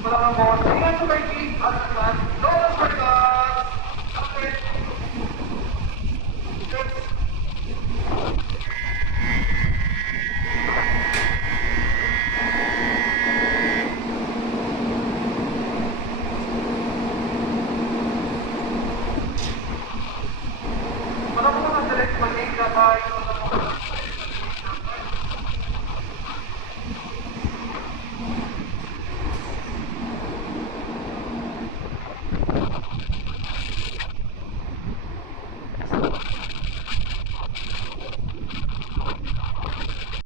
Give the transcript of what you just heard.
Walang mo, tingnan sa may gate at naman, don't forget! Okay. Ano po na direct mag-gate na tayo?